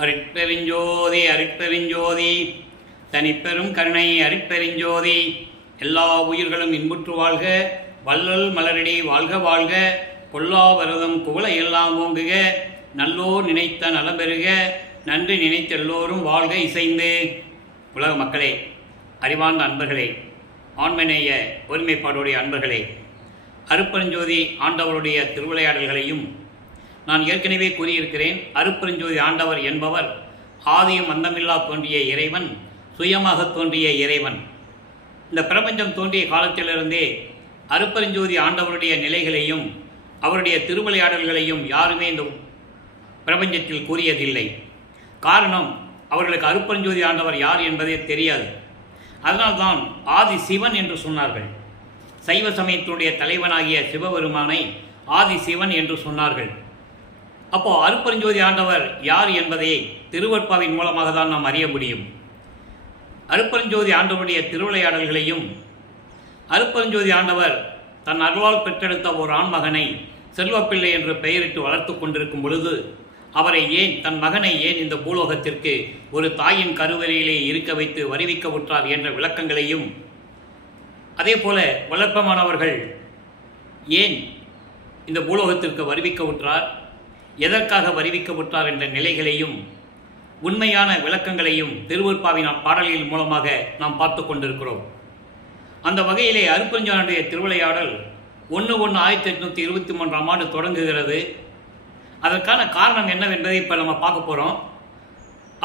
அருட்பெருஞ்சோதி அருட்பெருஞ்சோதி தனிப்பெரும் கருணை அருட்பெருஞ்சோதி. எல்லா உயிர்களும் இன்புற்று வாழ்க, வள்ளல் மலரடி வாழ்க வாழ்க, கொல்லா வரதம் குவளை எல்லாம் ஓங்குக, நல்லோர் நினைத்த நலம்பெறுக, நன்றி நினைத்த எல்லோரும் வாழ்க இசைந்து. உலக மக்களே, அறிவார்ந்த அன்பர்களே, ஆண்மநேய ஒருமைப்பாடுடைய அன்பர்களே, அருட்பெருஞ்சோதி ஆண்டவருடைய திருவிளையாடல்களையும் நான் ஏற்கனவே கூறியிருக்கிறேன். அருட்பெருஞ்சோதி ஆண்டவர் என்பவர் ஆதியும் அந்தமில்லா தோன்றிய இறைவன், சுயமாக தோன்றிய இறைவன். இந்த பிரபஞ்சம் தோன்றிய காலத்திலிருந்தே அருட்பெருஞ்சோதி ஆண்டவருடைய நிலைகளையும் அவருடைய திருவிளையாடல்களையும் யாருமே இந்த பிரபஞ்சத்தில் கூறியதில்லை. காரணம், அவர்களுக்கு அருட்பெருஞ்சோதி ஆண்டவர் யார் என்பதே தெரியாது. அதனால்தான் ஆதி சிவன் என்று சொன்னார்கள். சைவ சமயத்தினுடைய தலைவனாகிய சிவபெருமானை ஆதி சிவன் என்று சொன்னார்கள். அப்போ அருட்பெருஞ்சோதி ஆண்டவர் யார் என்பதை திருவருட்பாவின் மூலமாக தான் நாம் அறிய முடியும். அருட்பெருஞ்சோதி ஆண்டவருடைய திருவிளையாடல்களையும், அருட்பெருஞ்சோதி ஆண்டவர் தன் அருளால் பெற்றெடுத்த ஒரு ஆண்மகனை செல்வப்பிள்ளை என்று பெயரிட்டு வளர்த்து கொண்டிருக்கும் பொழுது அவரை ஏன், தன் மகனை ஏன் இந்த பூலோகத்திற்கு ஒரு தாயின் கருவறையிலே இருக்க வைத்து வருவிக்க விட்டார் என்ற விளக்கங்களையும், அதே போல வளர்ப்பமானவர்கள் ஏன் இந்த பூலோகத்திற்கு வருவிக்க விட்டார், எதற்காக வருவிக்க விட்டார் என்ற நிலைகளையும் உண்மையான விளக்கங்களையும் திருவருட்பாவின் பாடல்களின் மூலமாக நாம் பார்த்து கொண்டிருக்கிறோம். அந்த வகையிலே அருட்பெருஞ்சோதியுடைய திருவிளையாடல் 1/1/1823 தொடங்குகிறது. அதற்கான காரணம் என்னவென்பதை இப்போ நம்ம பார்க்க போகிறோம்.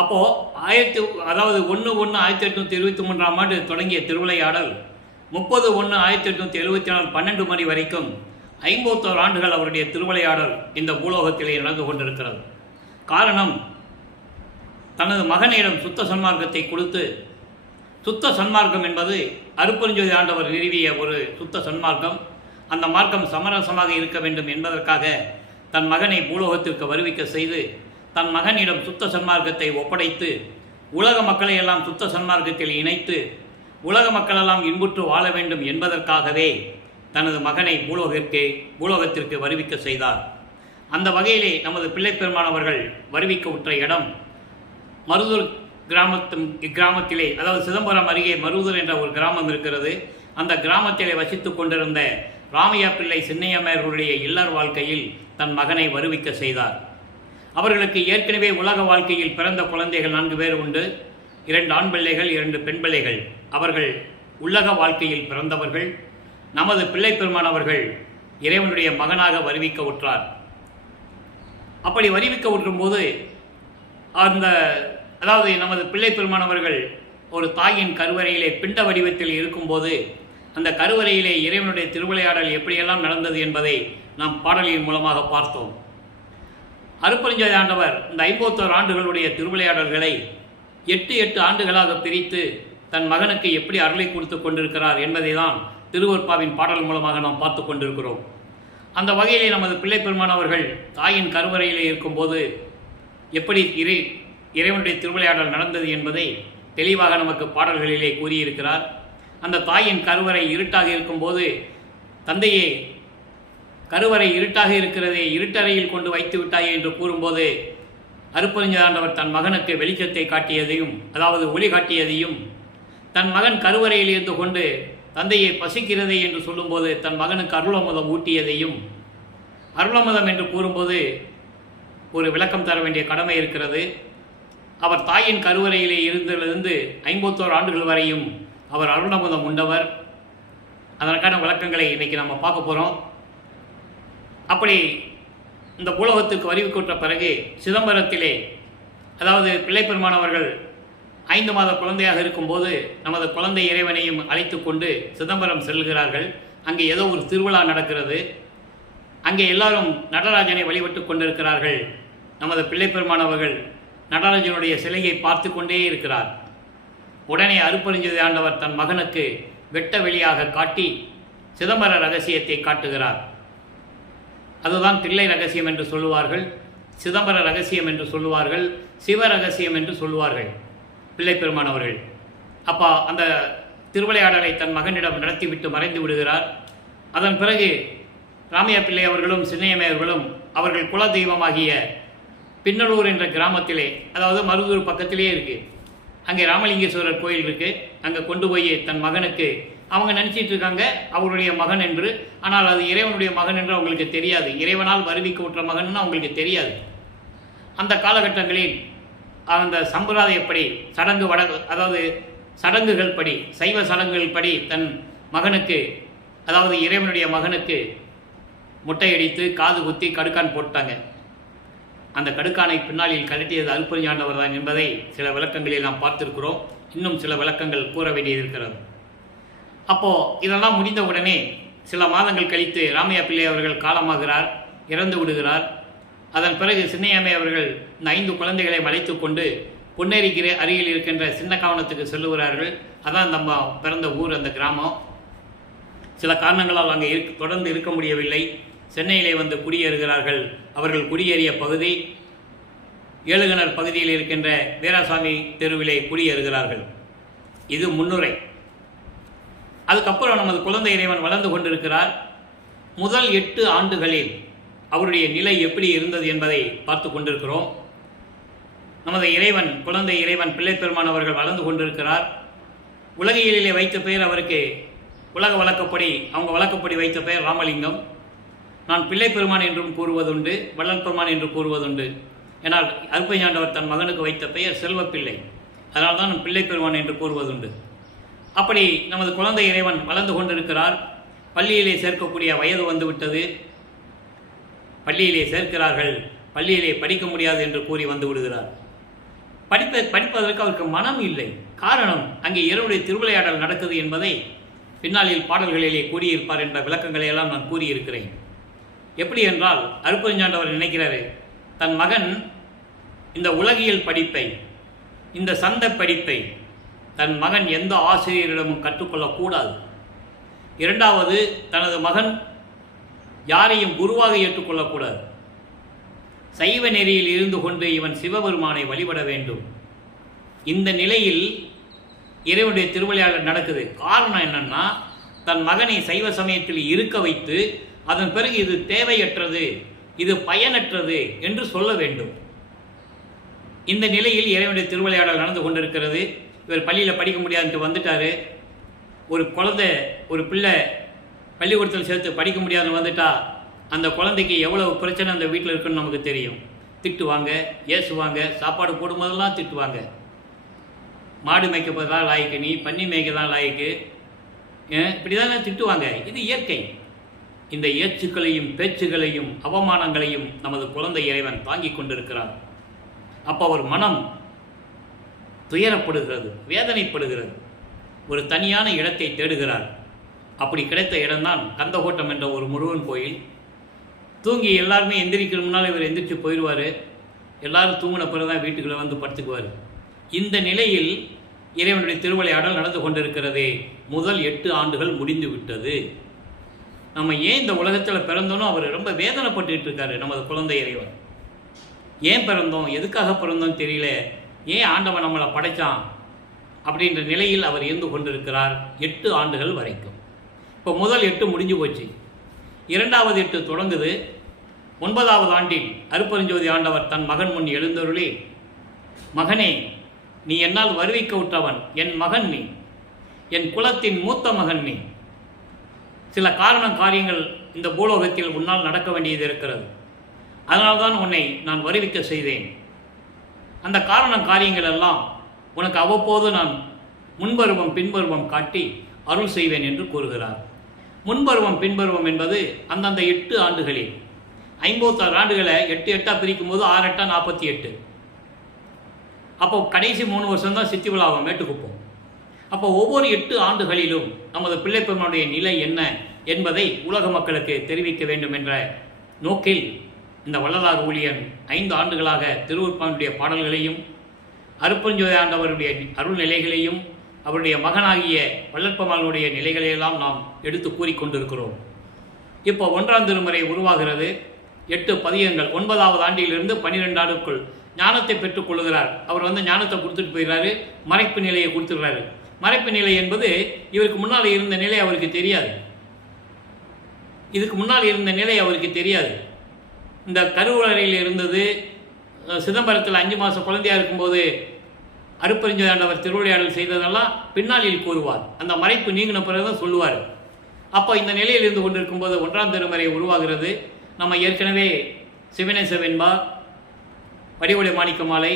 அப்போது 1/1/1823 தொடங்கிய திருவிளையாடல் 30/1/1874 12 மணி வரைக்கும் 51 ஆண்டுகள் அவருடைய திருவிளையாடல் இந்த பூலோகத்திலே நடந்து கொண்டிருக்கிறது. காரணம், தனது மகனிடம் சுத்த சன்மார்க்கத்தை கொடுத்து, சுத்த சன்மார்க்கம் என்பது அருட்பெருஞ்சோதி ஆண்டவர் நிறுவிய ஒரு சுத்த சன்மார்க்கம். அந்த மார்க்கம் சமரசமாக இருக்க வேண்டும் என்பதற்காக தன் மகனை பூலோகத்திற்கு வருவிக்க செய்து, தன் மகனிடம் சுத்த சன்மார்க்கத்தை ஒப்படைத்து, உலக மக்களை எல்லாம் சுத்த சன்மார்க்கத்தில் இணைத்து உலக மக்களெல்லாம் இன்புற்று வாழ வேண்டும் என்பதற்காகவே தனது மகனை பூலோகத்திற்கு வருவிக்க செய்தார். அந்த வகையிலே நமது பிள்ளைப்பெருமானவர்கள் வருவிக்க உற்ற இடம் மருதூர் இக்கிராமத்திலே, அதாவது சிதம்பரம் அருகே மருதூர் என்ற ஒரு கிராமம் இருக்கிறது. அந்த கிராமத்திலே வசித்து கொண்டிருந்த ராமையா பிள்ளை சின்னையம்மையர்களுடைய இல்லற வாழ்க்கையில் தன் மகனை வருவிக்க செய்தார். அவர்களுக்கு ஏற்கனவே உலக வாழ்க்கையில் பிறந்த குழந்தைகள் 4 பேர் உண்டு. 2 ஆண் பிள்ளைகள், 2 பெண் பிள்ளைகள். அவர்கள் உலக வாழ்க்கையில் பிறந்தவர்கள். நமது பிள்ளை பெருமானவர்கள் இறைவனுடைய மகனாக வருவிக்க உற்றார். அப்படி வருவிக்க உற்றும்போது நமது பிள்ளை பெருமானவர்கள் ஒரு தாயின் கருவறையிலே பிண்ட வடிவத்தில் இருக்கும்போது அந்த கருவறையிலே இறைவனுடைய திருவிளையாடல் எப்படியெல்லாம் நடந்தது என்பதை நாம் பாடலின் மூலமாக பார்த்தோம். அருட்பெருஞ்சோதி ஆண்டவர் இந்த 51 ஆண்டுகளுடைய திருவிளையாடல்களை 8 ஆண்டுகளாக பிரித்து தன் மகனுக்கு எப்படி அருளை கொடுத்து கொண்டிருக்கிறார் என்பதை தான் திருவருட்பாவின் பாடல் மூலமாக நாம் பார்த்து கொண்டிருக்கிறோம். அந்த வகையிலே நமது பிள்ளை பெருமானவர்கள் தாயின் கருவறையிலே இருக்கும்போது எப்படி இறைவனுடைய திருவிளையாடல் நடந்தது என்பதை தெளிவாக நமக்கு பாடல்களிலே கூறியிருக்கிறார். அந்த தாயின் கருவறை இருட்டாக இருக்கும்போது தந்தையே, கருவறை இருட்டாக இருக்கிறதே, இருட்டறையில் கொண்டு வைத்து விட்டாயே என்று கூறும்போது அருட்பெருஞ்சோதி ஆண்டவர் தன் மகனுக்கு வெளிச்சத்தை காட்டியதையும், அதாவது ஒளி காட்டியதையும், தன் மகன் கருவறையில் இருந்து கொண்டு தந்தையை பசிக்கிறதே என்று சொல்லும்போது தன் மகனுக்கு அருளமுதம் ஊட்டியதையும், அருளமுதம் என்று கூறும்போது ஒரு விளக்கம் தர வேண்டிய கடமை இருக்கிறது. அவர் தாயின் கருவறையிலே இருந்திலிருந்து 51 ஆண்டுகள் வரையும் அவர் அருளமுதம் உண்டவர். அதற்கான விளக்கங்களை இன்றைக்கி நம்ம பார்க்க போகிறோம். அப்படி இந்த பூலோகத்துக்கு வருவிக்கொற்ற பிறகு சிதம்பரத்திலே, அதாவது பிள்ளைப்பெருமானவர்கள் 5 மாத குழந்தையாக இருக்கும்போது நமது குழந்தை இறைவனையும் அழைத்து கொண்டு சிதம்பரம் செல்கிறார்கள். அங்கே ஏதோ ஒரு திருவிழா நடக்கிறது. அங்கே எல்லாரும் நடராஜனை வழிபட்டு கொண்டிருக்கிறார்கள். நமது பிள்ளைப்பெருமானவர்கள் நடராஜனுடைய சிலையை பார்த்து கொண்டே இருக்கிறார். உடனே அருட்பெருஞ்சோதி ஆண்டவர் தன் மகனுக்கு வெட்ட வெளியாக காட்டி சிதம்பர ரகசியத்தை காட்டுகிறார். அதுதான் தில்லை ரகசியம் என்று சொல்லுவார்கள், சிதம்பர ரகசியம் என்று சொல்லுவார்கள், சிவ ரகசியம் என்று சொல்லுவார்கள் பிள்ளைப்பெருமானவர்கள். அப்பா அந்த திருவிளையாடலை தன் மகனிடம் நடத்திவிட்டு மறைந்து விடுகிறார். அதன் பிறகு ராமையா பிள்ளை அவர்களும் சின்னையம்மையர்களும் அவர்கள் குல தெய்வமாகிய பின்னலூர் என்ற கிராமத்திலே, அதாவது மருதூர் பக்கத்திலே இருக்குது, அங்கே ராமலிங்கேஸ்வரர் கோயில் இருக்குது. அங்கே கொண்டு போய் தன் மகனுக்கு அவங்க நினச்சிட்டு இருக்காங்க அவருடைய மகன் என்று. ஆனால் அது இறைவனுடைய மகன் என்று அவங்களுக்கு தெரியாது. இறைவனால் வருவிக்க விட்ட மகன் அவங்களுக்கு தெரியாது. அந்த காலகட்டங்களில் அந்த சம்பிரதாயப்படி அதாவது சடங்குகள் படி, சைவ சடங்குகள் படி தன் மகனுக்கு, அதாவது இறைவனுடைய மகனுக்கு முட்டையடித்து காது குத்தி கடுக்கான் போட்டாங்க. அந்த கடுக்கானை பின்னாளில் கழட்டியது அருட்பெருஞ்சாண்டவர் தான் என்பதை சில விளக்கங்களில் நாம் பார்த்திருக்கிறோம். இன்னும் சில விளக்கங்கள் கூற வேண்டியது இருக்கிறது. அப்போது இதெல்லாம் முடிந்த உடனே சில மாதங்கள் கழித்து ராமையா பிள்ளை அவர்கள் காலமாகிறார், இறந்து விடுகிறார். அதன் பிறகு சின்னையாமை அவர்கள் இந்த 5 குழந்தைகளை அழைத்து கொண்டு பொன்னேரிக்கு அருகில் இருக்கின்ற சின்ன காவனத்துக்கு செல்லுகிறார்கள். அதான் நம்ம பிறந்த ஊர், அந்த கிராமம். சில காரணங்களால் அங்கே தொடர்ந்து இருக்க முடியவில்லை. சென்னையிலே வந்து குடியேறுகிறார்கள். அவர்கள் குடியேறிய பகுதி ஏழுகிணர் பகுதியில் இருக்கின்ற வீராசாமி தெருவிலே குடியேறுகிறார்கள். இது முன்னுரை. அதுக்கப்புறம் நமது குழந்தை இறைவன் வளர்ந்து கொண்டிருக்கிறார். முதல் 8 ஆண்டுகளில் அவருடைய நிலை எப்படி இருந்தது என்பதை பார்த்து கொண்டிருக்கிறோம். நமது இறைவன், குழந்தை இறைவன் பிள்ளைப்பெருமான் அவர்கள் வளர்ந்து கொண்டிருக்கிறார். உலகியலிலே வைத்த பெயர் அவருக்கு உலக வழக்கப்படி, அவங்க வழக்கப்படி வைத்த பெயர் ராமலிங்கம். நான் பிள்ளைப்பெருமான் என்றும் கூறுவதுண்டு, வள்ளல்பெருமான் என்று கூறுவதுண்டு. ஏனால் அருட்பெருஞ்சாண்டவர் தன் மகனுக்கு வைத்த பெயர் செல்வப்பிள்ளை. அதனால் தான் பிள்ளைப்பெருமான் என்று கூறுவதுண்டு. அப்படி நமது குழந்தை இறைவன் வளர்ந்து கொண்டிருக்கிறார். பள்ளியிலே சேர்க்கக்கூடிய வயது வந்துவிட்டது. பள்ளியிலே சேர்க்கிறார்கள். பள்ளியிலே படிக்க முடியாது என்று கூறி வந்து விடுகிறார். படிப்பதற்கு அவருக்கு மனம் இல்லை. காரணம், அங்கே இறைவனுடைய திருவிளையாடல் நடக்குது என்பதை பின்னாளில் பாடல்களிலே கூறியிருப்பார் என்ற விளக்கங்களை எல்லாம் நான் கூறியிருக்கிறேன். எப்படி என்றால், அருட்பெருஞ்சாண்டவர் நினைக்கிறாரு, தன் மகன் இந்த உலகியல் படிப்பை, இந்த சந்த படிப்பை தன் மகன் எந்த ஆசிரியரிடமும் கற்றுக்கொள்ளக்கூடாது. இரண்டாவது, தனது மகன் யாரையும் குருவாக ஏற்றுக்கொள்ளக்கூடாது. சைவ நெறியில் இருந்து கொண்டு இவன் சிவபெருமானை வழிபட வேண்டும். இந்த நிலையில் இறைவனுடைய திருவிளையாடல் நடக்குது. காரணம் என்னன்னா, தன் மகனை சைவ சமயத்தில் இருக்க வைத்து அதன் பிறகு இது தேவையற்றது, இது பயனற்றது என்று சொல்ல வேண்டும். இந்த நிலையில் இறைவனுடைய திருவிளையாடல் நடந்து கொண்டிருக்கிறது. இவர் பள்ளியில் படிக்க முடியாதுன்ட்டு வந்துட்டார். ஒரு குழந்தை, ஒரு பிள்ளை பள்ளிக்கூடத்தில் சேர்த்து படிக்க முடியாதுன்னு வந்துட்டா அந்த குழந்தைக்கு எவ்வளவு பிரச்சனை அந்த வீட்டில் இருக்குன்னு நமக்கு தெரியும். திட்டுவாங்க, ஏசுவாங்க, சாப்பாடு போடும்போதெல்லாம் திட்டுவாங்க. மாடு மேய்க்கப்பது தான் லாய்க்கு, நீ பன்னி மேய்க்க தான் லாய்க்கு, இப்படி தானே திட்டுவாங்க. இது இயற்கை. இந்த ஏச்சுக்களையும் பேச்சுகளையும் அவமானங்களையும் நமது குழந்தை இறைவன் தாங்கிக் கொண்டிருக்கிறார். அப்போ அவர் மனம் துயரப்படுகிறது, வேதனைப்படுகிறது. ஒரு தனியான இடத்தை தேடுகிறார். அப்படி கிடைத்த இடம்தான் கந்தகோட்டம் என்ற ஒரு முருகன் கோயில். தூங்கி எல்லாருமே எந்திரிக்கிற முன்னால் இவர் எந்திரிச்சு போயிடுவார். எல்லாரும் தூங்கின பிறகு தான் வீட்டுக்குள்ளே வந்து படுத்துக்குவார். இந்த நிலையில் இறைவனுடைய திருவிளையாடல் நடந்து கொண்டிருக்கிறது. முதல் 8 ஆண்டுகள் முடிந்து விட்டது. நம்ம ஏன் இந்த உலகத்தில் பிறந்தோனோ அவர் ரொம்ப வேதனைப்பட்டுக்கிட்டு இருக்காரு. நமது குழந்தை இறைவன் ஏன் பிறந்தோம், எதுக்காக பிறந்தோம் தெரியல, ஏன் ஆண்டவன் நம்மளை படைத்தான் அப்படின்ற நிலையில் அவர் இருந்து கொண்டிருக்கிறார் 8 ஆண்டுகள் வரைக்கும். இப்போ முதல் 8 முடிஞ்சு போச்சு. 2வது 8 தொடங்குது. 9வது ஆண்டில் அருட்பெருஞ்சோதி ஆண்டவர் தன் மகன் முன் எழுந்தருளி, மகனே, நீ என்னால் வருவிக்க விட்டவன், என் மகன் நீ, என் குலத்தின் மூத்த மகன் நீ. சில காரியங்கள் இந்த பூலோகத்தில் உன்னால் நடக்க வேண்டியது இருக்கிறது. அதனால்தான் உன்னை நான் வருவிக்க செய்தேன். அந்த காரியங்கள் எல்லாம் உனக்கு அவ்வப்போது நான் முன்பருவம் பின்பருவம் காட்டி அருள் செய்வேன் என்று கூறுகிறார். முன்பருவம் பின்பருவம் என்பது அந்தந்த 8 ஆண்டுகளில் 56 ஆண்டுகளை 8 8 பிரிக்கும் போது 6 8 48. அப்போ கடைசி 3 வருஷம் தான் சித்தி விழாவும் மேட்டுக்குப்போம். அப்போ ஒவ்வொரு 8 ஆண்டுகளிலும் நமது பிள்ளைப்பெருமானுடைய நிலை என்ன என்பதை உலக மக்களுக்கு தெரிவிக்க வேண்டும் என்ற நோக்கில் இந்த வள்ளலார் ஊழியன் 5 ஆண்டுகளாக திருவருட்பாவினுடைய பாடல்களையும் அருட்பெருஞ்சோதி ஆண்டவருடைய அருள் நிலைகளையும் அவருடைய மகனாகிய வள்ளற்பெருமானுடைய நிலைகளையெல்லாம் நாம் எடுத்து கூறிக்கொண்டிருக்கிறோம். இப்போ 1ஆம் திருமுறை உருவாகிறது. 8 பதிகங்கள். 9வது ஆண்டிலிருந்து 12 ஆண்டுக்குள் ஞானத்தை பெற்றுக்கொள்கிறார். அவர் ஞானத்தை கொடுத்துட்டு போயிடுறாரு, மறைப்பு நிலையை கொடுத்துடுறாரு. மறைப்பு நிலை என்பது இவருக்கு முன்னால் இருந்த நிலை அவருக்கு தெரியாது. இதுக்கு முன்னால் இருந்த நிலை அவருக்கு தெரியாது. இந்த கருவறையில் இருந்தது, சிதம்பரத்தில் 5 மாத குழந்தையாக இருக்கும்போது அருட்பெருஞ்சோதி ஆண்டவர் திருவிளையாடல் செய்ததெல்லாம் பின்னாளில் கூறுவார். அந்த மறைப்பு நீங்கின பிறகு தான் சொல்லுவார். அப்போ இந்த நிலையில் இருந்து கொண்டிருக்கும்போது 1ஆம் திருமுறை உருவாகிறது. நம்ம ஏற்கனவே சிவனேச வெண்பா, வடிவொளி மாணிக்க மாலை,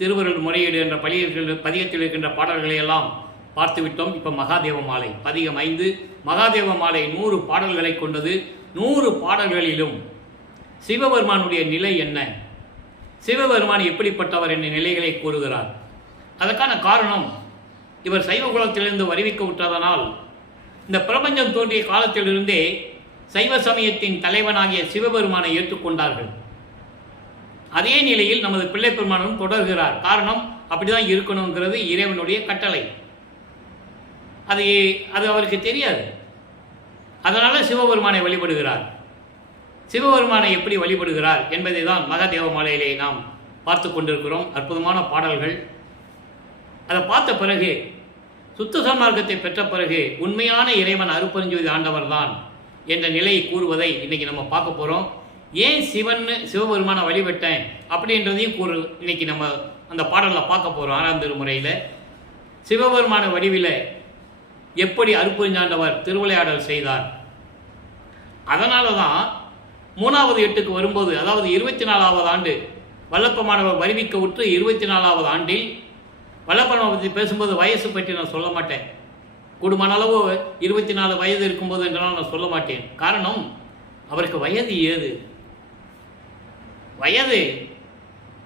திருவருள் முறையீடு என்ற பதிகத்தில் இருக்கின்ற பாடல்களை எல்லாம் பார்த்துவிட்டோம். இப்போ மகாதேவ மாலை பதிகம் 5. மகாதேவ மாலை 100 பாடல்களை கொண்டது. 100 பாடல்களிலும் சிவபெருமானுடைய நிலை என்ன, சிவபெருமான் எப்படிப்பட்டவர் என்ற நிலைகளை கூறுகிறார். அதற்கான காரணம், இவர் சைவ குலத்திலிருந்து வருவிக்க விட்டதனால் இந்த பிரபஞ்சம் தோன்றிய காலத்திலிருந்தே சைவ சமயத்தின் தலைவனாகிய சிவபெருமானை ஏற்றுக்கொண்டார்கள். அதே நிலையில் நமது பிள்ளை பெருமானும் தொடர்கிறார். காரணம், அப்படிதான் இருக்கணுங்கிறது இறைவனுடைய கட்டளை. அது அவருக்கு தெரியாது. அதனால சிவபெருமானை வழிபடுகிறார். சிவபெருமானை எப்படி வழிபடுகிறார் என்பதை தான் மகாதேவ மாலையிலே நாம் பார்த்து கொண்டிருக்கிறோம். அற்புதமான பாடல்கள். அதை பார்த்த பிறகு, சுத்த சன்மார்க்கத்தை பெற்ற பிறகு உண்மையான இறைவன் அருட்பெருஞ்சோதி ஆண்டவர் தான் என்ற நிலையை கூறுவதை இன்னைக்கு நம்ம பார்க்க போகிறோம். ஏன் சிவபெருமானை வழிபட்டேன் அப்படின்றதையும் இன்னைக்கு நம்ம அந்த பாடலில் பார்க்க போகிறோம். 6ஆம் திருமுறையில் சிவபெருமான வடிவில் எப்படி அருட்பெருஞ்சாண்டவர் திருவிளையாடல் செய்தார். அதனால தான் 3வது எட்டுக்கு வரும்போது, அதாவது 24வது ஆண்டு வல்லப்பமானவர் வருவிக்க விட்டு 24வது ஆண்டில் வல்லப்பமானவர் பற்றி பேசும்போது வயசு பற்றி நான் சொல்ல மாட்டேன். கூடுமான அளவு 24 வயது இருக்கும்போது என்றால் நான் சொல்ல மாட்டேன். காரணம், அவருக்கு வயது ஏது? வயது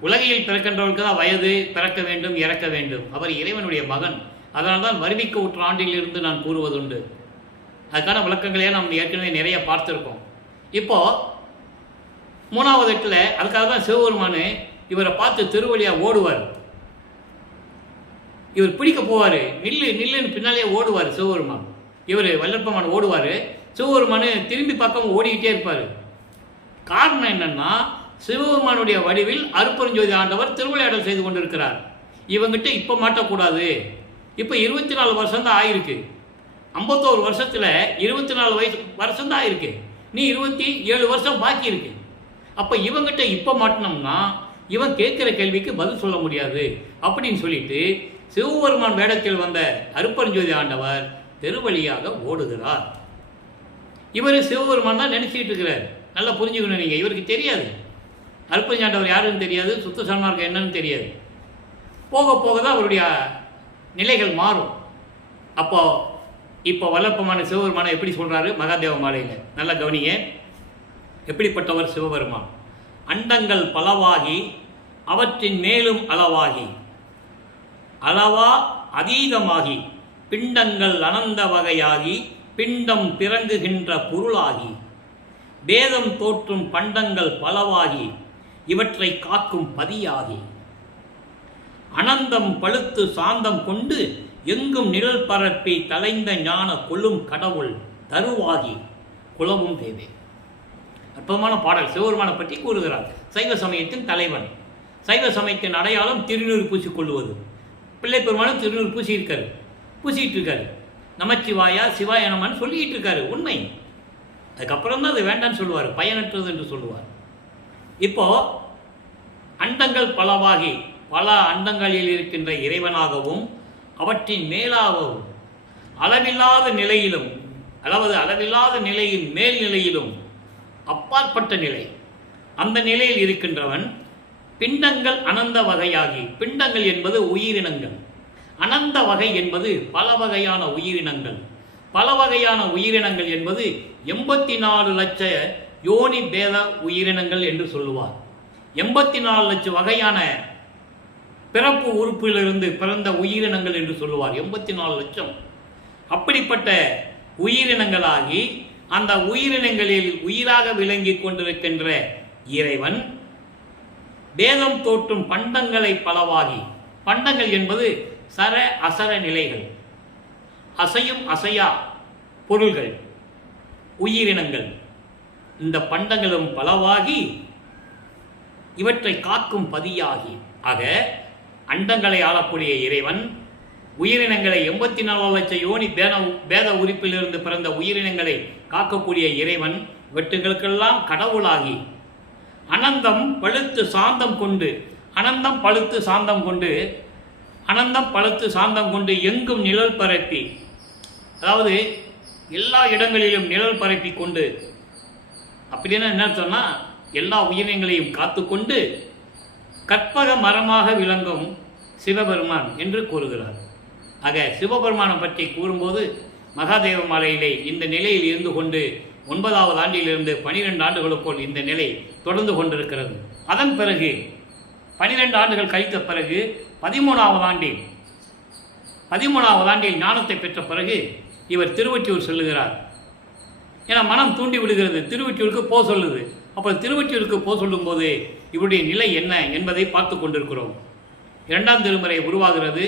உலகையில் பிறக்கின்றவர்களுக்கு தான் வயது, பிறக்க வேண்டும், இறக்க வேண்டும். அவர் இறைவனுடைய மகன். அதனால்தான் வருவிக்க உற்ற ஆண்டிலிருந்து நான் கூறுவதுண்டு. அதுக்கான விளக்கங்களையே நாம் ஏற்கனவே நிறைய பார்த்துருக்கோம். இப்போது 3வது எட்டில் அதுக்காக தான் சிவபெருமான் இவரை பார்த்து திருவழியாக ஓடுவார். இவர் பிடிக்க போவார். நில்லுன்னு பின்னாலே ஓடுவார் சிவபெருமான். இவர் வல்லப்பமான் ஓடுவார். சிவபெருமான் திரும்பி பக்கம் ஓடிக்கிட்டே இருப்பார். காரணம் என்னன்னா, சிவபெருமானுடைய வடிவில் அருட்பெருஞ்சோதி ஆண்டவர் திருவிளையாடல் செய்து கொண்டிருக்கிறார். இவங்கிட்ட இப்போ மாட்டக்கூடாது. இப்போ 24 வருஷம் தான் ஆயிருக்கு. 51 வருஷத்தில் 24 வருஷம் தான் ஆயிருக்கு. நீ 27 வருஷம் பாக்கி இருக்கு. அப்போ இவங்கிட்ட இப்போ மாட்டினோம்னா இவன் கேட்குற கேள்விக்கு பதில் சொல்ல முடியாது அப்படின்னு சொல்லிட்டு சிவபெருமான் வேடத்தில் வந்த அருட்பெருஞ்சோதி ஆண்டவர் தெருவழியாக ஓடுகிறார். இவர் சிவபெருமான் தான் நினைச்சிட்டு இருக்கிறார். நல்லா புரிஞ்சுக்கணும். நீங்கள் இவருக்கு தெரியாது அருட்பெருஞ்சோதி ஆண்டவர் யாருன்னு தெரியாது, சுத்த சன்மார்க்கம் என்னன்னு தெரியாது. போக போக தான் அவருடைய நிலைகள் மாறும். இப்போ வல்லப்பமான சிவபெருமானை எப்படி சொல்கிறாரு மகாதேவ மாலையில், நல்லா கவனிங்க. எப்படிப்பட்டவர் சிவபெருமான்? அண்டங்கள் பலவாகி அவற்றின் மேலும் அளவாகி, அளவா அதீதமாகி, பிண்டங்கள் அனந்த வகையாகி, பிண்டம் பிறங்குகின்ற பொருளாகி, பேதம் தோற்றும் பண்டங்கள் பலவாகி, இவற்றை காக்கும் பதியாகி, அனந்தம் பழுத்து சாந்தம் கொண்டு எங்கும் நிழல் பரப்பி தலைந்த ஞான கொள்ளும் கடவுள் தருவாகி குலவும் தேவே. அற்புதமான பாடல். சிவபெருமானை பற்றி கூறுகிறார். சைவ சமயத்தின் தலைவன். சைவ சமயத்தின் அடையாளம் திருநீறு பூசிக்கொள்வது. பிள்ளை பெருமானும் திருநீறு பூசிட்டு இருக்காரு. நமச்சிவாயா சிவாய நமன்னு சொல்லிக்கிட்டு இருக்காரு. உண்மை. அதுக்கப்புறம் தான் அது வேண்டான்னு சொல்லுவார், பயனற்றது என்று சொல்லுவார். இப்போ அண்டங்கள் பலவாகி, பல அண்டங்களில் இருக்கின்ற இறைவனாகவும் அவற்றின் மேலாகவும் அளவில்லாத நிலையிலும், அதாவது அளவில்லாத நிலையின் மேல் நிலையிலும் அப்பாற்பட்ட நிலை, அந்த நிலையில் இருக்கின்றவன் பிண்டங்கள் அனந்த வகையாகி. பிண்டங்கள் என்பது உயிரினங்கள், அனந்த வகை என்பது பல வகையான உயிரினங்கள். பல வகையான உயிரினங்கள் என்பது 84 லட்ச யோனி பேத உயிரினங்கள் என்று சொல்லுவார். 84 லட்சம் வகையான பிறப்பு உறுப்பிலிருந்து பிறந்த உயிரினங்கள் என்று சொல்லுவார். 84 லட்சம். அப்படிப்பட்ட உயிரினங்களாகி அந்த உயிரினங்களில் உயிராக விளங்கி கொண்டிருக்கின்ற இறைவன் பேதம் தோற்றும் பண்டங்களை பலவாகி. பண்டங்கள் என்பது சர அசர நிலைகள், அசையும் அசையா பொருள்கள், உயிரினங்கள். இந்த பண்டங்களும் பலவாகி இவற்றை காக்கும் பதியாகி. ஆக அண்டங்களை ஆளக்கூடிய இறைவன் உயிரினங்களை 84 லட்ச யோனி பேத உறுப்பிலிருந்து பிறந்த உயிரினங்களை காக்கக்கூடிய இறைவன் இவற்றுகளுக்கெல்லாம் கடவுளாகி அனந்தம் பழுத்து சாந்தம் கொண்டு, அனந்தம் பழுத்து சாந்தம் கொண்டு, அனந்தம் பழுத்து சாந்தம் கொண்டு எங்கும் நிழல் பரப்பி, அதாவது எல்லா இடங்களிலும் நிழல் பரப்பி கொண்டு, அப்படின்னா என்ன சொன்னால் எல்லா உயிரினங்களையும் காத்து கொண்டு கற்பக மரமாக விளங்கும் சிவபெருமான் என்று கூறுகிறார். ஆக சிவபெருமானை பற்றி கூறும்போது மகாதேவ மாலையிலே இந்த நிலையில் இருந்து கொண்டு 9வது ஆண்டிலிருந்து 12 ஆண்டுகளுக்குள் இந்த நிலை தொடர்ந்து கொண்டிருக்கிறது. அதன் பிறகு 12 ஆண்டுகள் கழித்த பிறகு 13வது ஆண்டில் ஞானத்தை பெற்ற பிறகு இவர் திருவொற்றியூர் செல்லுகிறார். ஏன்னா மனம் தூண்டி விடுகிறது, திருவொற்றியூருக்கு போக சொல்லுது. அப்போ திருவொற்றியூருக்கு போக சொல்லும்போது இவருடைய நிலை என்ன என்பதை பார்த்து கொண்டிருக்கிறோம். 2ஆம் திருமுறை உருவாகிறது.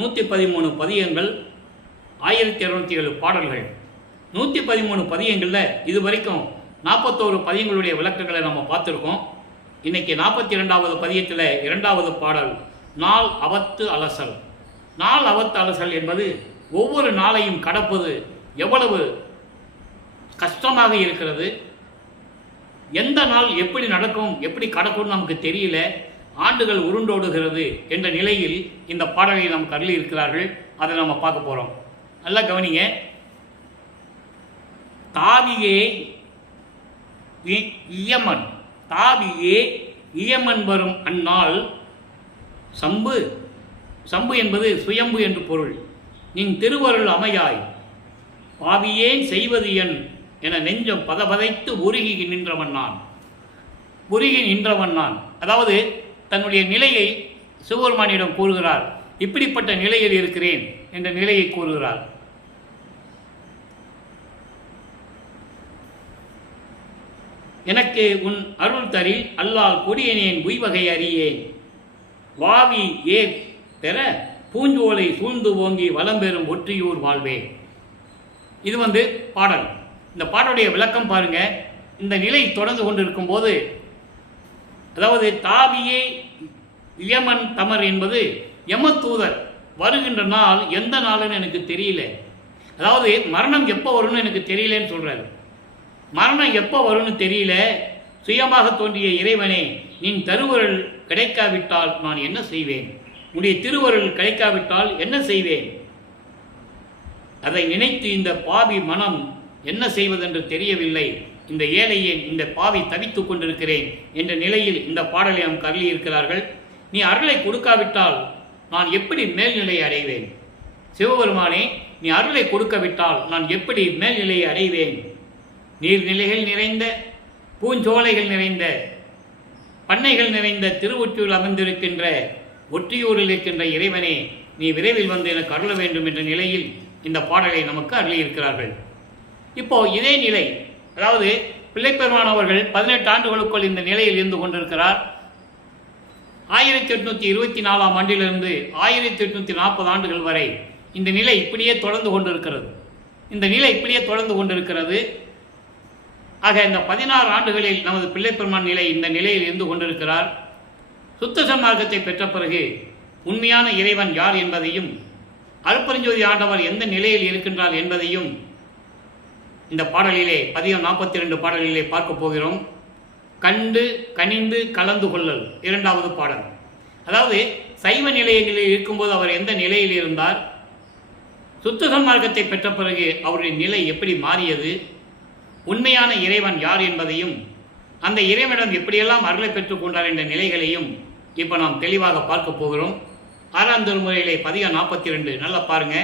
113 பதியங்கள், 1207 பாடல்கள். 113 பதியங்களில் இது வரைக்கும் 41 பதியங்களுடைய விளக்கங்களை நம்ம பார்த்துருக்கோம். இன்றைக்கி 42வது பதியத்தில் 2வது பாடல் நாள் அவத்து அலசல். நாள் அவத்து அலசல் என்பது ஒவ்வொரு நாளையும் கடப்பது எவ்வளவு கஷ்டமாக இருக்கிறது, எந்த நாள் எப்படி நடக்கும் எப்படி கடக்கும்னு நமக்கு தெரியல, ஆண்டுகள் உருண்டோடுகிறது என்ற நிலையில் இந்த பாடலை நமக்கு அருளி இருக்கிறார்கள். அதை நம்ம பார்க்க போகிறோம். நல்லா கவனிங்க. தாவியே இயமன், தாவியே இயமன் வரும் அந்நாள் சம்பு. சம்பு என்பது சுயம்பு என்று பொருள். நின் திருவருள் அமையாய் பாவியேன் செய்வது என நெஞ்சம் பதபதைத்து உருகி நின்றவன் நான். அதாவது தன்னுடைய நிலையை சிவபெருமானிடம் கூறுகிறார். இப்படிப்பட்ட நிலையில் இருக்கிறேன் என்ற நிலையை கூறுகிறார். எனக்கு உன் அருள் தரில் அல்லால் கொடியனேன் உய்வகை அறியேன், வாவி ஏ பெற பூஞ்சோலை சூழ்ந்து ஓங்கி வளம்பெறும் ஒற்றியூர் வாழ்வே. இது பாடல். இந்த பாடலுடைய விளக்கம் பாருங்க. இந்த நிலை தொடர்ந்து கொண்டிருக்கும் போது, அதாவது தாவியே இயமன் தமர் என்பது யமதூதர் வருகின்ற நாள் எந்த நாள்னு எனக்கு தெரியல, அதாவது மரணம் எப்போ வரும்னு எனக்கு தெரியலன்னு சொல்றாரு. மரணம் எப்போ வரும்னு தெரியல, சுயமாக தோன்றிய இறைவனே நின் திருவருள் கிடைக்காவிட்டால் நான் என்ன செய்வேன், உன்னுடைய திருவருள் கிடைக்காவிட்டால் என்ன செய்வேன், அதை நினைத்து இந்த பாவி மனம் என்ன செய்வதென்று தெரியவில்லை, இந்த ஏழையை இந்த பாவி தவித்துக் கொண்டிருக்கிறேன் என்ற நிலையில் இந்த பாடலை நாம் கருளி இருக்கிறார்கள். நீ அருளை கொடுக்காவிட்டால் நான் எப்படி மேல்நிலையை அடைவேன், சிவபெருமானே நீ அருளை கொடுக்கவிட்டால் நான் எப்படி மேல்நிலையை அடைவேன், நீர்நிலைகள் நிறைந்த பூஞ்சோலைகள் நிறைந்த பண்ணைகள் நிறைந்த திருவொற்றியூர் அமர்ந்திருக்கின்ற ஒற்றியூரில் இருக்கின்ற இறைவனே நீ விரைவில் வந்து எனக்கு அருள வேண்டும் என்ற நிலையில் இந்த பாடலை நமக்கு அருளியிருக்கிறார்கள். இப்போ இதே நிலை, அதாவது பிள்ளைப்பெருமான் அவர்கள் 18 ஆண்டுகளுக்குள் இந்த நிலையில் இருந்து கொண்டிருக்கிறார். 1824ஆம் ஆண்டிலிருந்து 1840 ஆண்டுகள் வரை இந்த நிலை இப்படியே தொடர்ந்து கொண்டிருக்கிறது. ஆக இந்த 16 ஆண்டுகளில் நமது பிள்ளைப்பெருமான் நிலை இந்த நிலையில் இருந்து கொண்டிருக்கிறார். சுத்த சன்மார்க்கத்தை பெற்ற பிறகு உண்மையான இறைவன் யார் என்பதையும், அருட்பெருஞ்சோதி ஆண்டவர் எந்த நிலையில் இருக்கின்றார் என்பதையும் இந்த பாடலிலே 42 பாடலிலே பார்க்க போகிறோம். கண்டு கனிந்து கலந்து கொள்ளல் 2வது பாடல். அதாவது சைவ நிலையங்களில் இருக்கும்போது அவர் எந்த நிலையில் இருந்தார், சுத்த சன்மார்க்கத்தை பெற்ற பிறகு அவருடைய நிலை எப்படி மாறியது, உண்மையான இறைவன் யார் என்பதையும், அந்த இறைவனிடம் எப்படியெல்லாம் அருளை பெற்றுக் கொண்டார் என்ற நிலைகளையும் இப்போ நாம் தெளிவாக பார்க்க போகிறோம். 6ஆம் திருமுறையிலே 42 நல்லா பாருங்க.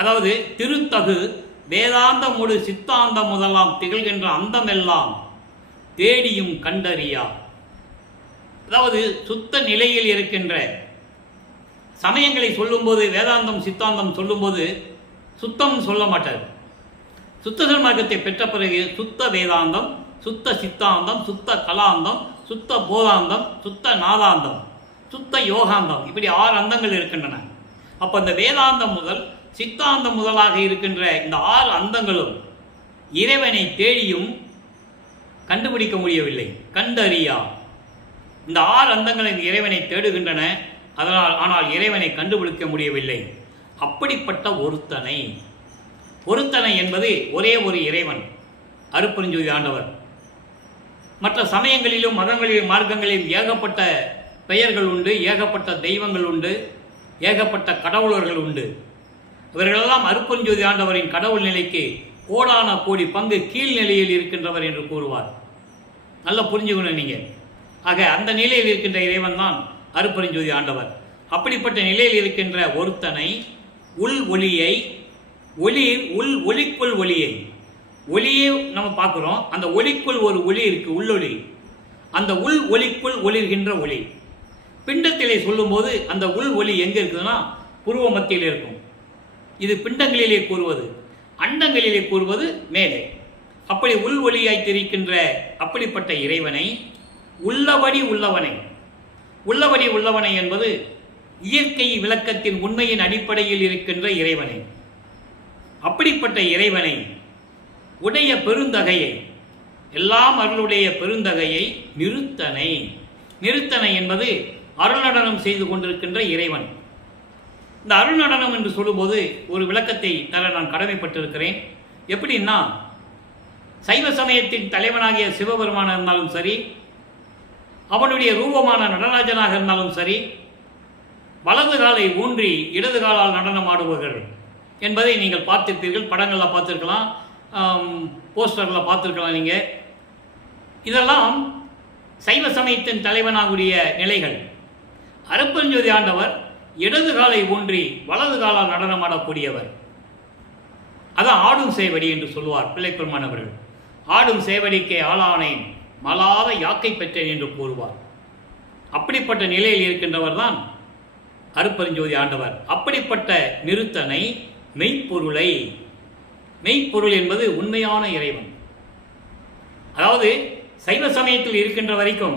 அதாவது திருத்தகு வேதாந்த முழு சித்தாந்த முதலாம் திகழ்கின்ற அந்தமெல்லாம் தேடியும் கண்டறியா. அதாவது சுத்த நிலையில் இருக்கின்ற சமயங்களை சொல்லும்போது, வேதாந்தம் சித்தாந்தம் சொல்லும்போது சுத்தம் சொல்ல மாட்டார். சுத்த சன்மார்க்கத்தை பெற்ற பிறகு சுத்த வேதாந்தம், சுத்த சித்தாந்தம், சுத்த கலாந்தம், சுத்த போதாந்தம், சுத்த நாதாந்தம், சுத்த யோகாந்தம், இப்படி 6 அந்தங்கள் இருக்கின்றன. அப்போ இந்த வேதாந்தம் முதல் சித்தாந்தம் முதலாக இருக்கின்ற இந்த 6 அந்தங்களும் இறைவனை தேடியும் கண்டுபிடிக்க முடியவில்லை, கண்டறியா. இந்த 6 அந்தங்களின் இறைவனை தேடுகின்றன, ஆனால் இறைவனை கண்டுபிடிக்க முடியவில்லை. அப்படிப்பட்ட ஒருத்தனை என்பது ஒரே ஒரு இறைவன். அருட்பெருஞ்சோதி ஆண்டவர். மற்ற சமயங்களிலும் மதங்களிலும் மார்க்கங்களிலும் ஏகப்பட்ட பெயர்கள் உண்டு, ஏகப்பட்ட தெய்வங்கள் உண்டு, ஏகப்பட்ட கடவுளர்கள் உண்டு. இவர்களெல்லாம் அருட்பெருஞ்சோதி ஆண்டவரின் கடவுள் நிலைக்கு கோடான கோடி பங்கு கீழ்நிலையில் இருக்கின்றவர் என்று கூறுவார். நல்லா புரிஞ்சுக்கணும் நீங்கள். ஆக அந்த நிலையில் இருக்கின்ற இறைவன் தான் அருட்பெருஞ்சோதி ஆண்டவர். அப்படிப்பட்ட நிலையில் இருக்கின்ற ஒருத்தனை உள் ஒளியை ஒளிக்குள் ஒளியை நம்ம பார்க்குறோம். அந்த ஒளிக்குள் ஒரு ஒளி இருக்குது, உள்ளொளி. அந்த உள் ஒளிக்குள் ஒளிர்கின்ற ஒளி. பிண்டத்திலே சொல்லும்போது அந்த உள் ஒளி எங்கே இருக்குதுன்னா புருவ மத்தியில் இருக்கும். இது பிண்டங்களிலே கூறுவது. அண்டங்களிலே கூறுவது மேலே. அப்படி உள் ஒளியாய் தெரிக்கின்ற அப்படிப்பட்ட இறைவனை உள்ளபடி உள்ளவனை என்பது இயற்கை விளக்கத்தின் உண்மையின் அடிப்படையில் இருக்கின்ற இறைவனை. அப்படிப்பட்ட இறைவனை உடைய பெருந்தகையை, எல்லாம் அருளுடைய பெருந்தகையை நிறுத்தனை என்பது அருள் நடனம் செய்து கொண்டிருக்கின்ற இறைவன். இந்த அருள் நடனம் என்று சொல்லும்போது ஒரு விளக்கத்தை தர நான் கடமைப்பட்டிருக்கிறேன். எப்படின்னா, சைவ சமயத்தின் தலைவனாகிய சிவபெருமானாக இருந்தாலும் சரி, அவனுடைய ரூபமான நடராஜனாக இருந்தாலும் சரி, வலது காலை ஊன்றி இடது காலால் நடனம் ஆடுபவர்கள் என்பதை நீங்கள் பார்த்திருப்பீர்கள். படங்களில் பார்த்துருக்கலாம், போஸ்டரில் பார்த்துருக்கலாம். நீங்கள் இதெல்லாம் சைவ சமயத்தின் தலைவனாகுடைய நிலைகள். அருட்பெருஞ்சோதி ஆண்டவர் இடது காலை ஊன்றி வலது காலால் நடனமாடக்கூடியவர். அதான் ஆடும் சேவடி என்று சொல்லுவார் பிள்ளைப்பெருமான் அவர்கள். ஆடும் சேவடிக்கே ஆளானேன், மலாத யாக்கை பெற்றேன் என்று கூறுவார். அப்படிப்பட்ட நிலையில் இருக்கின்றவர் தான் அருட்பெருஞ்சோதி ஆண்டவர். அப்படிப்பட்ட நிறுத்தனை மெய்ப்பொருள் என்பது உண்மையான இறைவன். அதாவது சைவ சமயத்தில் இருக்கின்ற வரைக்கும்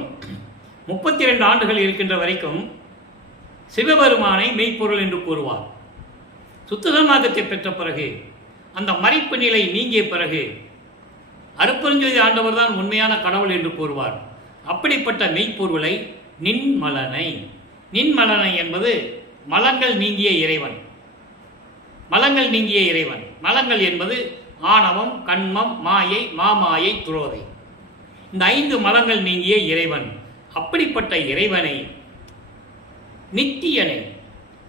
32 ஆண்டுகள் இருக்கின்ற வரைக்கும் சிவபெருமானை மெய்ப்பொருள் என்று கூறுவார். சுத்தசன்மார்க்கத்தை பெற்ற பிறகு, அந்த மறைப்பு நிலை நீங்கிய பிறகு அருட்பெருஞ்சோதி ஆண்டவர் தான் உண்மையான கடவுள் என்று கூறுவார். அப்படிப்பட்ட மெய்ப்பொருளை நின்மலனை என்பது மலங்கள் நீங்கிய இறைவன். மலங்கள் என்பது ஆணவம், கண்மம், மாயை, மாமாயை, துரோதை. இந்த 5 மலங்கள் நீங்கிய இறைவன். அப்படிப்பட்ட இறைவனை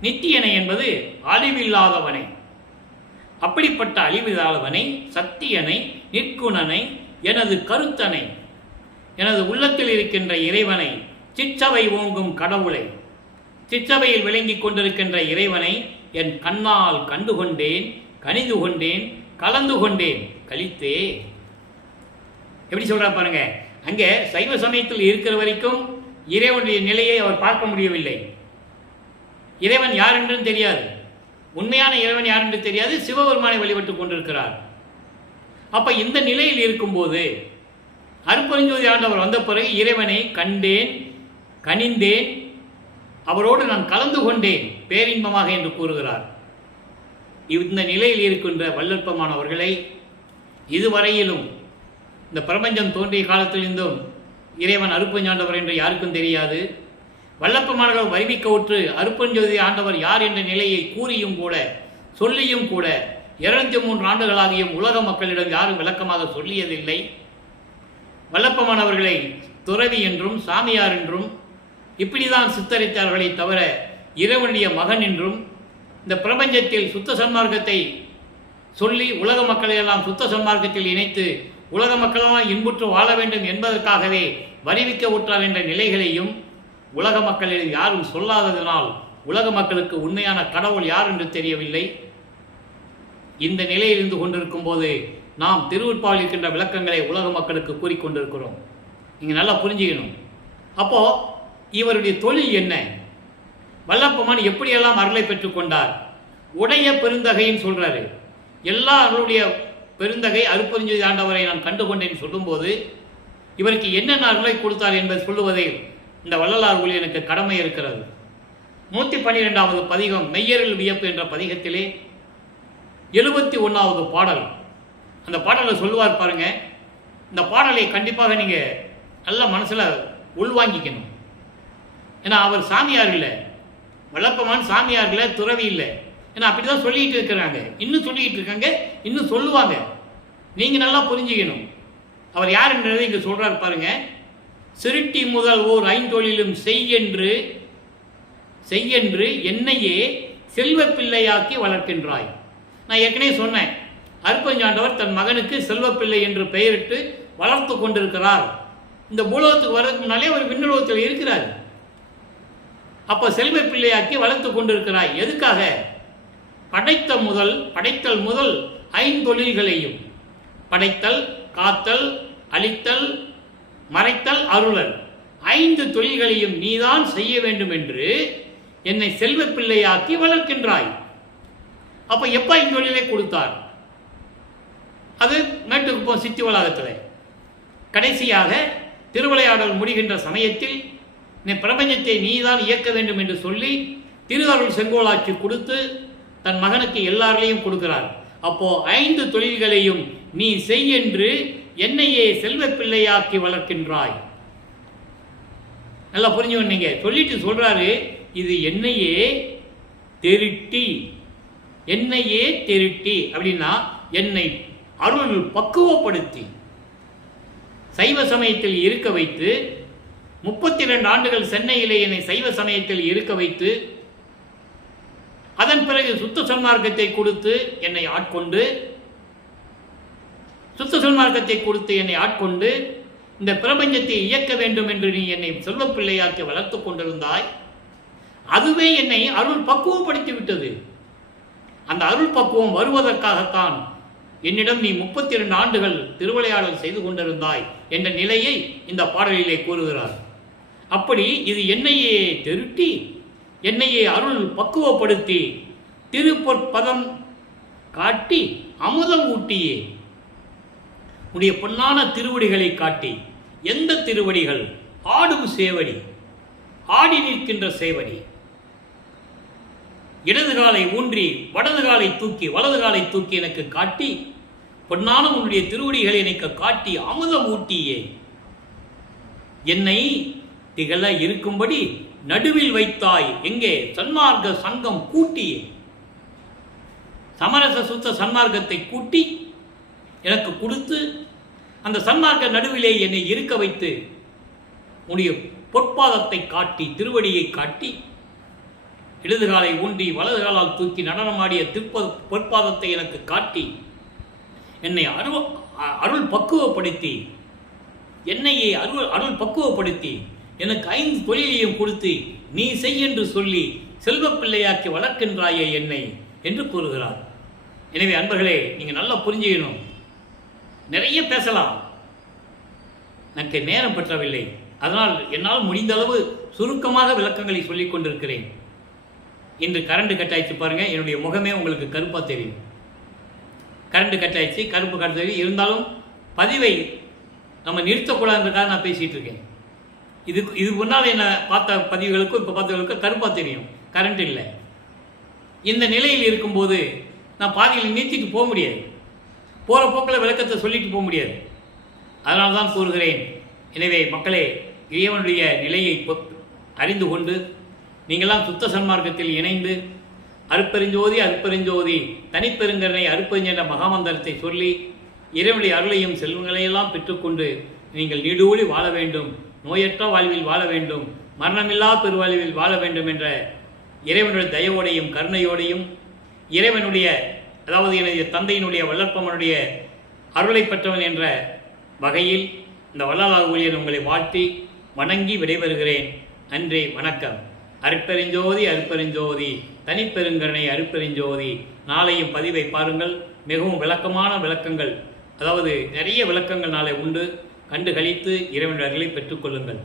நித்தியனை என்பது அழிவில்லாதவனை. அப்படிப்பட்ட அழிவில்லாதவனை, சத்தியனை, நிற்குணனை, எனது கருத்தனை, எனது உள்ளத்தில் இருக்கின்ற இறைவனை, சிற்றவை ஓங்கும் கடவுளை, சிற்றவையில் விளங்கிக் கொண்டிருக்கின்ற இறைவனை என் கண்ணால் கண்டுகொண்டேன், கனிந்து கொண்டேன், கலந்து கொண்டேன், கழித்தே. எப்படி சொல்றா பாருங்க. அங்கே சைவ சமயத்தில் இருக்கிற வரைக்கும் இறைவனுடைய நிலையை அவர் பார்க்க முடியவில்லை. இறைவன் யார் என்றும் தெரியாது. உண்மையான இறைவன் யார் என்று தெரியாது. சிவபெருமானை வழிபட்டு கொண்டிருக்கிறார். அப்ப இந்த நிலையில் இருக்கும்போது அருட்பெருஞ்சோதி ஆண்டவர் வந்த பிறகு இறைவனை கண்டேன், கனிந்தேன், அவரோடு நான் கலந்து கொண்டேன் பேரின்பமாக என்று கூறுகிறார். இந்த நிலையில் இருக்கின்ற வல்லற்பமானவர்களை இதுவரையிலும் இந்த பிரபஞ்சம் தோன்றிய காலத்திலிருந்தும் இறைவன் அருட்பெருஞ்சாண்டவர் என்று யாருக்கும் தெரியாது. வல்லப்பமானவர்கள் வருவிக்க உற்று அருட்பெருஞ்சோதி ஆண்டவர் யார் என்ற நிலையை கூறியும் கூட, சொல்லியும் கூட 203 ஆண்டுகளாகியும் உலக மக்களிடம் யாரும் விளக்கமாக சொல்லியதில்லை. வல்லப்பமானவர்களை துறவி என்றும் சாமியார் என்றும் இப்படிதான் சித்தரித்தார்களே தவிர இறைவனுடைய மகன் என்றும் இந்த பிரபஞ்சத்தில் சுத்த சன்மார்க்கத்தை சொல்லி உலக மக்களை எல்லாம் சுத்த சன்மார்க்கத்தில் இணைத்து உலக மக்களெல்லாம் இன்புற்று வாழ வேண்டும் என்பதற்காகவே வருவிக்க உற்றார் என்ற நிலைகளையும் உலக மக்களிடம் யாரும் சொல்லாததனால் உலக மக்களுக்கு உண்மையான கடவுள் யார் என்று தெரியவில்லை. இந்த நிலையில் இருந்து கொண்டிருக்கும் போது நாம் திருவுற்பாவில் இருக்கின்ற விளக்கங்களை உலக மக்களுக்கு கூறிக்கொண்டிருக்கிறோம். நீங்கள் நல்லா புரிஞ்சுக்கணும். அப்போ இவருடைய தொழில் என்ன? வல்லப்பமான் எப்படியெல்லாம் அருளை பெற்றுக்கொண்டார்? உடைய பெருந்தகைன்னு சொல்றாரு. எல்லா அருளுடைய பெருந்தகை அருட்பெருஞ்சோதி ஆண்டவரை நான் கண்டுகொண்டேன் சொல்லும்போது இவருக்கு என்னென்ன அருளை கொடுத்தார் என்பதை சொல்லுவதை இந்த வள்ளலார் ஒளி எனக்கு கடமை இருக்கிறது. 112வது பதிகம் மெய்யரில் வியப்பு என்ற பதிகத்திலே 71வது பாடல். அந்த பாடலை சொல்லுவார் பாருங்க. இந்த பாடலை கண்டிப்பாக நீங்கள் நல்ல மனசில் உள்வாங்கிக்கணும். ஏன்னா அவர் சாமியார் இல்லை, வல்லப்பமான் சாமியார் இல்லை, துறவி இல்லை. ஏன்னா அப்படி தான் சொல்லிகிட்டு இருக்கிறாங்க, இன்னும் சொல்லிக்கிட்டு இருக்காங்க, இன்னும் சொல்லுவாங்க. நீங்கள் நல்லா புரிஞ்சுக்கணும். அவர் யார் என்றதை இங்கே சொல்கிறார் பாருங்க. சிருட்டி முதல் ஓர் ஐந்தொழிலும் செய்யென்று என்னையே செல்வ பிள்ளையாக்கி வளர்க்கின்றாய். நான் ஏற்கனவே சொன்னேன், அருப்பஞ்சாண்டவர் தன் மகனுக்கு செல்வப்பிள்ளை என்று பெயரிட்டு வளர்த்து கொண்டிருக்கிறார். இந்த பூலோகத்துக்கு வரதுக்கு முன்னாலே அவர் விண்ணுலகத்தில் இருக்கிறார். அப்போ செல்வ பிள்ளையாக்கி வளர்த்து கொண்டிருக்கிறாய். எதுக்காக? படைத்தல் முதல் ஐந்தொழில்களையும், படைத்தல், காத்தல், அழித்தல், மறைத்தல், அருளல், 5 தொழில்களையும் நீதான் செய்ய வேண்டும் என்று என்னை செல்வ பிள்ளையாக்கி வளர்க்கின்றாய். அப்ப எப்ப இந்த தொழிலை கொடுத்தார்? அது மேட்டுக்குப்பம் சித்தி வளாகத்தில். கடைசியாக திருவிளையாடல் முடிகின்ற சமயத்தில் பிரபஞ்சத்தை நீதான் இயக்க வேண்டும் என்று சொல்லி திருஅருள் செங்கோலாட்சி கொடுத்து தன் மகனுக்கு எல்லாரிலையும் கொடுக்கிறார். அப்போ 5 தொழில்களையும் நீ செய் என்று என்னையே செல்வ பிள்ளையாக்கி வளர்க்கின்றாய். நல்லா புரிஞ்சுக்கொண்டீங்க. சொல்லிட்டு சொல்றாரு, இது என்னையே திருட்டி அப்படின்னா என்னை அருள் பக்குவப்படுத்தி சைவ சமயத்தில் இருக்க வைத்து 32 ஆண்டுகள் சென்னையிலே என்னை சைவ சமயத்தில் இருக்க வைத்து அதன் பிறகு சுத்த சன்மார்க்கத்தை கொடுத்து என்னை ஆட்கொண்டு இந்த பிரபஞ்சத்தை இயக்க வேண்டும் என்று நீ என்னை செல்வ பிள்ளையாக்கி வளர்த்து கொண்டிருந்தாய். அதுவே என்னை அருள் பக்குவப்படுத்தி விட்டது. அந்த அருள் பக்குவம் வருவதற்காகத்தான் என்னிடம் நீ 32 ஆண்டுகள் திருவிளையாடல் செய்து கொண்டிருந்தாய் என்ற நிலையை இந்த பாடலிலே கூறுகிறார். அப்படி இது என்னையே திருட்டி என்னையே அருள் பக்குவப்படுத்தி திருப்பொற்பதம் காட்டி அமுதம் ஊட்டியே. உடைய பொன்னான திருவடிகளை காட்டி. எந்த திருவடிகள்? ஆடும் சேவடி, ஆடி நிற்கின்ற சேவடி. இடது காலை ஊன்றி வலது காலை தூக்கி எனக்கு காட்டி பொன்னான உன்னுடைய திருவடிகளை எனக்கு காட்டி அமுதம் ஊட்டியே. என்னை திகழ இருக்கும்படி நடுவில் வைத்தாய். எங்கே? சன்மார்க்க சங்கம் கூட்டியே. சமரச சுத்த சன்மார்க்கத்தை கூட்டி எனக்கு கொடுத்து அந்த சன்மார்க்க நடுவிலே என்னை இருக்க வைத்து உன்னுடைய பொற்பாதத்தை காட்டி திருவடியை காட்டி இடது காலை ஊன்றி வலது காலால் தூக்கி நடனமாடிய பொற்பாதத்தை எனக்கு காட்டி என்னை அருள் பக்குவப்படுத்தி என்னையே அருள் பக்குவப்படுத்தி எனக்கு 5 தொழிலையும் கொடுத்து நீ செய் என்று சொல்லி செல்வ பிள்ளையாக்கி வளர்க்கின்றாயே என்னை என்று கூறுகிறார். எனவே அன்பர்களே, நீங்கள் நல்லா புரிஞ்சுக்கணும். நிறைய பேசலாம், எனக்கு நேரம் பற்றவில்லை. அதனால் என்னால் முடிந்த அளவு சுருக்கமாக விளக்கங்களை சொல்லிக் கொண்டிருக்கிறேன். இன்று கரண்ட் கட் ஆயிடுச்சு பாருங்கள். என்னுடைய முகமே உங்களுக்கு கருப்பாக தெரியும். கரண்ட் கட் ஆயிடுச்சு, கருப்பு கட் தெரியும். இருந்தாலும் பதிவை நம்ம நிறுத்தக்கூடாதுன்றதுக்காக நான் பேசிகிட்டு இருக்கேன். இது முன்னால் என்ன பார்த்த பதிவுகளுக்கும் இப்போ பார்த்தவர்களுக்கும் கருப்பாக தெரியும், கரண்ட் இல்லை. இந்த நிலையில் இருக்கும்போது நான் பாதியில் நிறுத்திட்டு போக முடியாது, போகிற போக்கில் விளக்கத்தை சொல்லிட்டு போக முடியாது. அதனால தான் கூறுகிறேன். எனவே மக்களே, இறைவனுடைய நிலையை அறிந்து கொண்டு நீங்களாம் சுத்த சன்மார்க்கத்தில் இணைந்து அருட்பெருஞ்சோதி தனிப்பெருங்கருணை அருட்பெருஞ்சென்ற மகாமந்திரத்தை சொல்லி இறைவனுடைய அருளையும் செல்வங்களையெல்லாம் பெற்றுக்கொண்டு நீங்கள் நீடூழி வாழ வேண்டும், நோயற்ற வாழ்வில் வாழ வேண்டும், மரணமில்லா பெருவாழ்வில் வாழ வேண்டும் என்ற இறைவனுடைய தயவோடையும் கருணையோடையும் இறைவனுடைய, அதாவது எனது தந்தையினுடைய வல்லற்பமனுடைய அருளை பெற்றவன் என்ற வகையில் இந்த வள்ளலார் ஊழியர் உங்களை வாழ்த்தி வணங்கி விடைபெறுகிறேன். நன்றி, வணக்கம். அருட்பெருஞ்சோதி தனிப்பெருங்கருணை அருட்பெருஞ்சோதி. நாளையும் பதிவை பாருங்கள். மிகவும் விளக்கமான விளக்கங்கள், அதாவது நிறைய விளக்கங்கள் நாளை உண்டு. கண்டு கழித்து இறைவனுடைய அருளை பெற்றுக்கொள்ளுங்கள்.